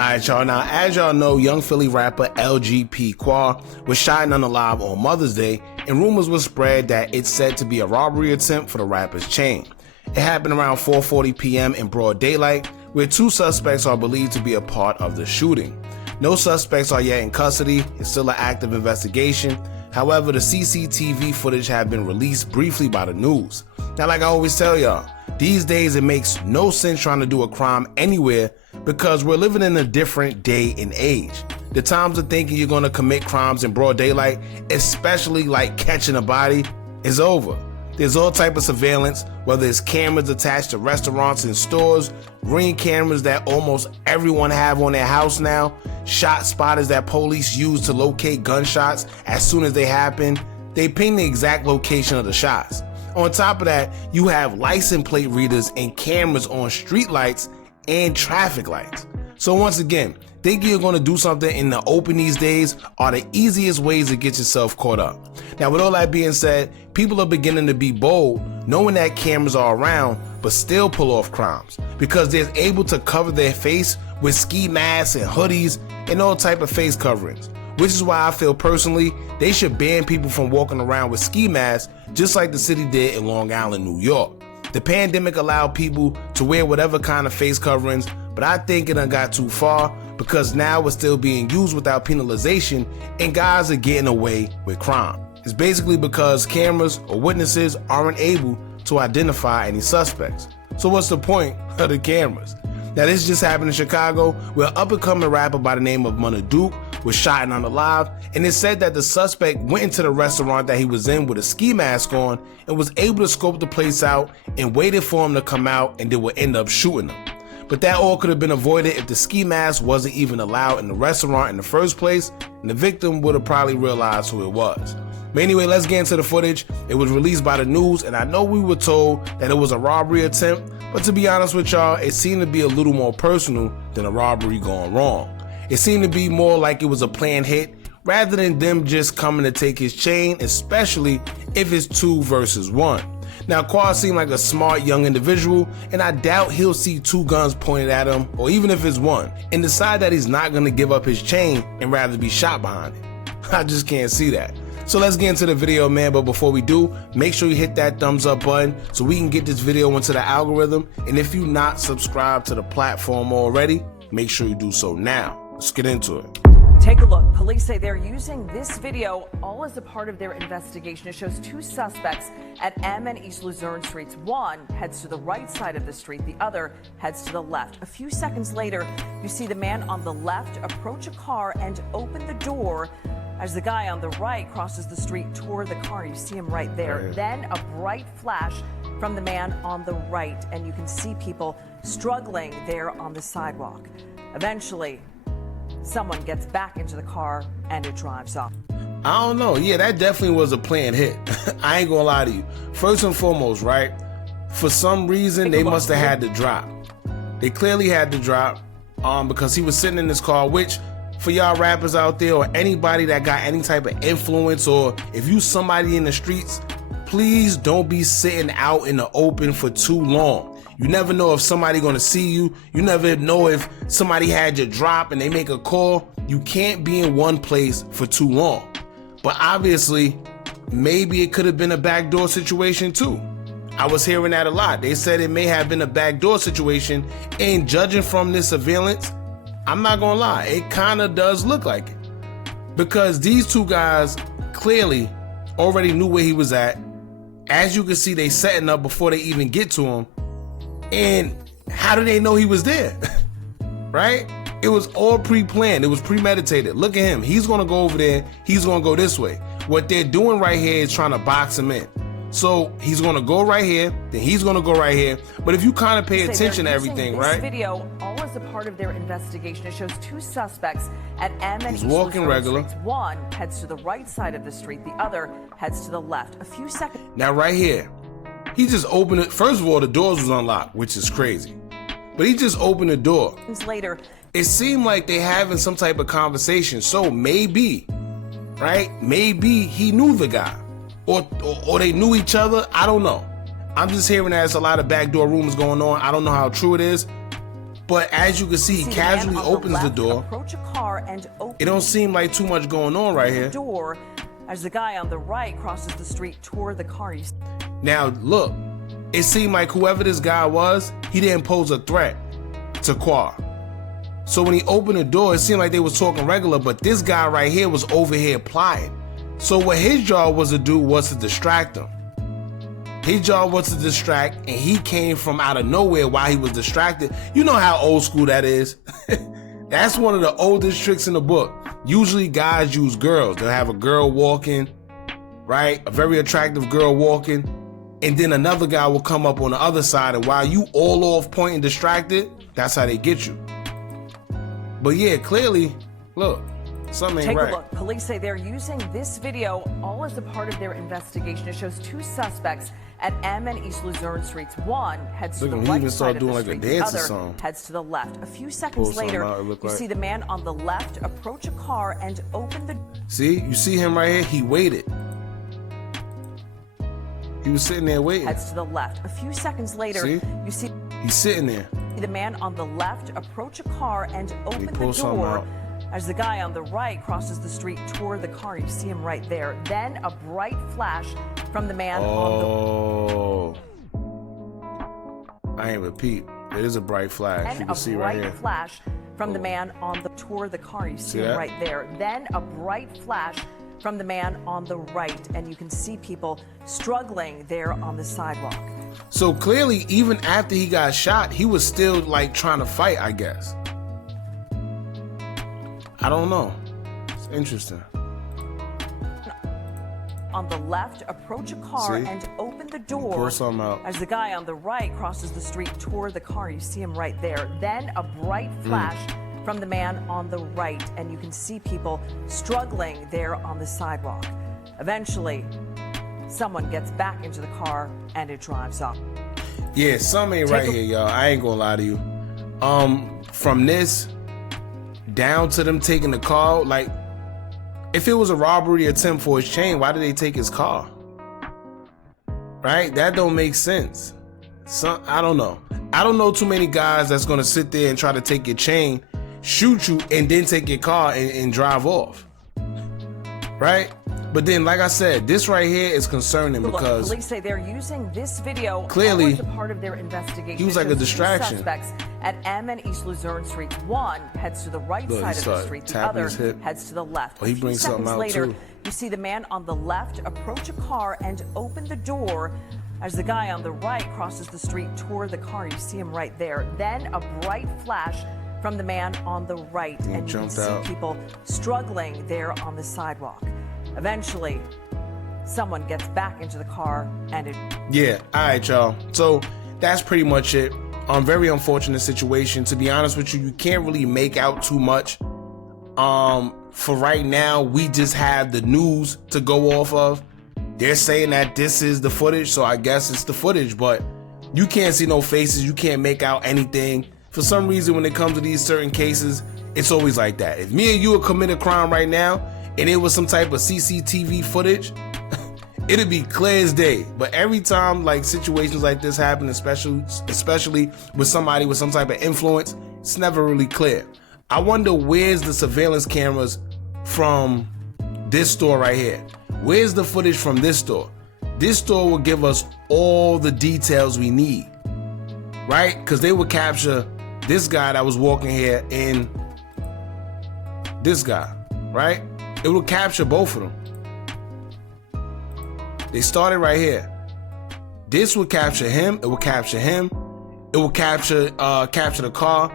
Alright y'all, now as y'all know, young Philly rapper LGP Qua was shot and unalive on Mother's Day, and rumors were spread that it's said to be a robbery attempt for the rapper's chain. It happened around 4:40 p.m. in broad daylight, where two suspects are believed to be a part of the shooting. No suspects are yet in custody. It's still an active investigation. However, the CCTV footage have been released briefly by the news. Now, like I always tell y'all, these days it makes no sense trying to do a crime anywhere because we're living in a different day and age. The times of thinking you're going to commit crimes in broad daylight, especially like catching a body, is over. There's all type of surveillance, whether it's cameras attached to restaurants and stores, Ring cameras that almost everyone have on their house now, shot spotters that police use to locate gunshots as soon as they happen. They ping the exact location of the shots. On top of that, you have license plate readers and cameras on street lights and traffic lights. So once again, thinking you're going to do something in the open these days are the easiest ways to get yourself caught up. Now, with all that being said, people are beginning to be bold, knowing that cameras are around, but still pull off crimes because they're able to cover their face with ski masks and hoodies and all type of face coverings, which is why I feel personally they should ban people from walking around with ski masks just like the city did in Long Island, New York. The pandemic allowed people to wear whatever kind of face coverings, but I think it done got too far because now it's still being used without penalization and guys are getting away with crime. It's basically because cameras or witnesses aren't able to identify any suspects. So what's the point of the cameras? Now this just happened in Chicago, where an up-and-coming rapper by the name of Munna Duke was shot and unalive, and it said that the suspect went into the restaurant that he was in with a ski mask on and was able to scope the place out and waited for him to come out and then would end up shooting him. But that all could have been avoided if the ski mask wasn't even allowed in the restaurant in the first place, and the victim would have probably realized who it was. But anyway, let's get into the footage. It was released by the news, and I know we were told that it was a robbery attempt, but to be honest with y'all, it seemed to be a little more personal than a robbery gone wrong. It seemed to be more like it was a planned hit rather than them just coming to take his chain, especially if it's 2 versus 1. Now, Qua seemed like a smart young individual, and I doubt he'll see 2 guns pointed at him, or even if it's 1, and decide that he's not going to give up his chain and rather be shot behind it. I just can't see that. So let's get into the video, man, but before we do, make sure you hit that thumbs up button so we can get this video into the algorithm, and if you're not subscribed to the platform already, make sure you do so now. Let's get into it. Take a look. Police say they're using this video all as a part of their investigation. It shows 2 suspects at M and East Luzerne Streets. One heads to the right side of the street. The other heads to the left. A few seconds later, you see the man on the left approach a car and open the door as the guy on the right crosses the street toward the car. You see him right there. Right. Then a bright flash from the man on the right, and you can see people struggling there on the sidewalk. Eventually, someone gets back into the car and it drives off. I don't know. Yeah, that definitely was a planned hit. I ain't gonna lie to you. First and foremost, right? For some reason, they must have had to drop. They clearly had to drop because he was sitting in his car, which for y'all rappers out there or anybody that got any type of influence, or if you somebody in the streets, please don't be sitting out in the open for too long. You never know if somebody gonna see you. You never know if somebody had your drop and they make a call. You can't be in one place for too long. But obviously, maybe it could have been a backdoor situation too. I was hearing that a lot. They said it may have been a backdoor situation, and judging from this surveillance, I'm not gonna lie, it kind of does look like it. Because these 2 guys clearly already knew where he was at. As you can see, they setting up before they even get to him. And how do they know he was there? Right? It was all pre-planned. It was premeditated. Look at him. He's going to go over there. He's going to go this way. What they're doing right here is trying to box him in. So he's going to go right here. Then he's going to go right here. But if you kind of pay attention to everything, right? This video, all as a part of their investigation, it shows 2 suspects at M and He's East walking Luzerne regular. Streets. One heads to the right side of the street. The other heads to the left. A few seconds. Now right here, he just opened it. First of all, the doors was unlocked, which is crazy. But he just opened the door. Later, it seemed like they having some type of conversation. So maybe, right? Maybe he knew the guy, or they knew each other. I don't know. I'm just hearing that there's a lot of backdoor rumors going on. I don't know how true it is. But as you can see, he casually opens the door. Approach a car and open It don't seem like too much going on right here. the door as the guy on the right crosses the street toward the car. Now, look, it seemed like whoever this guy was, he didn't pose a threat to Qua. So when he opened the door, it seemed like they was talking regular, but this guy right here was over here plotting. So what his job was to do was to distract him. His job was to distract, and he came from out of nowhere while he was distracted. You know how old school that is. That's one of the oldest tricks in the book. Usually guys use girls. They'll have a girl walking, right? A very attractive girl walking, and then another guy will come up on the other side, and while you all off point and distracted, that's how they get you. But yeah, clearly, look, something ain't right. Take a look. Police say they're using this video all as a part of their investigation. It shows two suspects at M and East Luzerne Streets. One heads to the right side of the street. The other heads to the left. A few seconds later, you see the man on the left approach a car and open the... See, you see him right here? He waited. He was sitting there waiting. Heads to the left. A few seconds later, you see... He's sitting there. The man on the left approach a car and open the door as the guy on the right crosses the street toward the car. You see him right there. Then a bright flash from the man on the... I ain't repeat. It is a bright flash. You can see right here. A bright flash from the man on the toward the car. You see him right there. Then a bright flash from the man on the right, and you can see people struggling there on the sidewalk. So clearly, even after he got shot, he was still like trying to fight, I guess. I don't know. It's interesting. On the left, approach a car and open the door as the guy on the right crosses the street toward the car. You see him right there. Then a bright flash from the man on the right, and you can see people struggling there on the sidewalk. Eventually, someone gets back into the car and it drives off. Yeah, something ain't right here, y'all. I ain't gonna lie to you. From this down to them taking the car, like, if it was a robbery attempt for his chain, why did they take his car? Right? That don't make sense. I don't know. I don't know too many guys that's gonna sit there and try to take your chain, shoot you, and then take your car and drive off. Right? But then, like I said, this right here is concerning because police say they're using this video clearly as a part of their investigation. He was like a distraction. Suspects at M and East Luzerne Streets. One heads to the right side of the street. The other heads to the left. Oh, he brings something out later, too. You see the man on the left approach a car and open the door as the guy on the right crosses the street toward the car. You see him right there. Then a bright flash from the man on the right, and you can see people struggling there on the sidewalk. Eventually, someone gets back into the car and it... Yeah, all right, y'all. So that's pretty much it. Very unfortunate situation. To be honest with you, you can't really make out too much. For right now, we just have the news to go off of. They're saying that this is the footage, so I guess it's the footage, but you can't see no faces. You can't make out anything. For some reason, when it comes to these certain cases, it's always like that. If me and you would commit a crime right now, and it was some type of CCTV footage, it'd be clear as day. But every time like situations like this happen, especially with somebody with some type of influence, it's never really clear. I wonder where's the surveillance cameras from this store right here? Where's the footage from this store? This store will give us all the details we need, right? Because they would capture this guy that was walking here and this guy, right? It will capture both of them. They started right here. This will capture him. It will capture him. It will capture the car.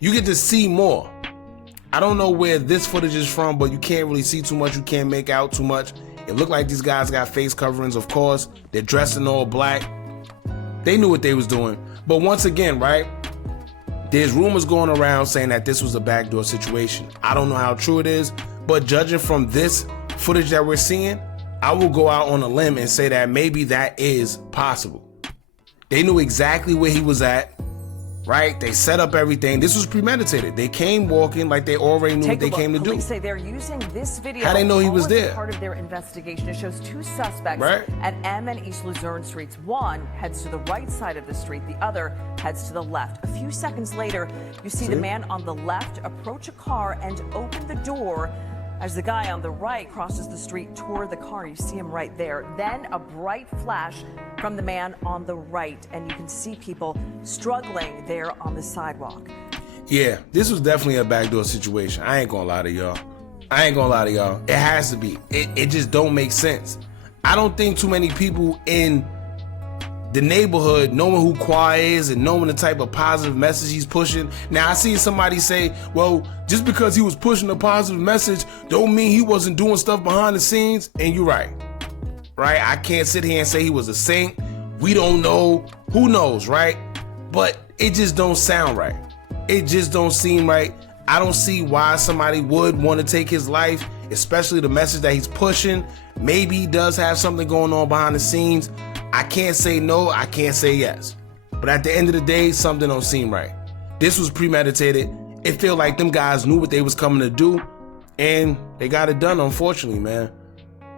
You get to see more. I don't know where this footage is from, but you can't really see too much. You can't make out too much. It looked like these guys got face coverings, of course. They're dressed in all black. They knew what they was doing. But once again, right? There's rumors going around saying that this was a backdoor situation. I don't know how true it is. But judging from this footage that we're seeing, I will go out on a limb and say that maybe that is possible. They knew exactly where he was at. right? They set up everything. This was premeditated. They came walking like they already knew what they came to do. Police say they're using this video. How they know he was all as there? Part of their investigation. It shows two suspects right at M and East Luzerne Streets. One heads to the right side of the street. The other heads to the left. A few seconds later, you see the man on the left approach a car and open the door as the guy on the right crosses the street toward the car. You see him right there. Then a bright flash from the man on the right, and you can see people struggling there on the sidewalk. Yeah, this was definitely a backdoor situation. I ain't gonna lie to y'all. It has to be. It just don't make sense. I don't think too many people in the neighborhood, knowing who Qua is and knowing the type of positive message he's pushing. Now, I see somebody say, well, just because he was pushing a positive message don't mean he wasn't doing stuff behind the scenes. And you're right. I can't sit here and say he was a saint. We don't know. Who knows, right? But it just don't sound right. It just don't seem right. I don't see why somebody would want to take his life, especially the message that he's pushing. Maybe he does have something going on behind the scenes. I can't say no, I can't say yes. But at the end of the day, something don't seem right. This was premeditated. It feel like them guys knew what they was coming to do, and they got it done, unfortunately, man.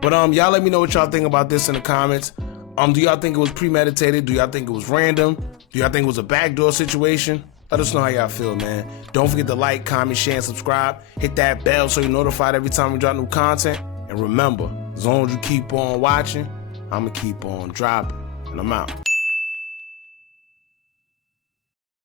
But y'all let me know what y'all think about this in the comments. Do y'all think it was premeditated? Do y'all think it was random? Do y'all think it was a backdoor situation? Let us know how y'all feel, man. Don't forget to like, comment, share, and subscribe. Hit that bell so you're notified every time we drop new content. And remember, as long as you keep on watching, I'm going to keep on dropping. And I'm out.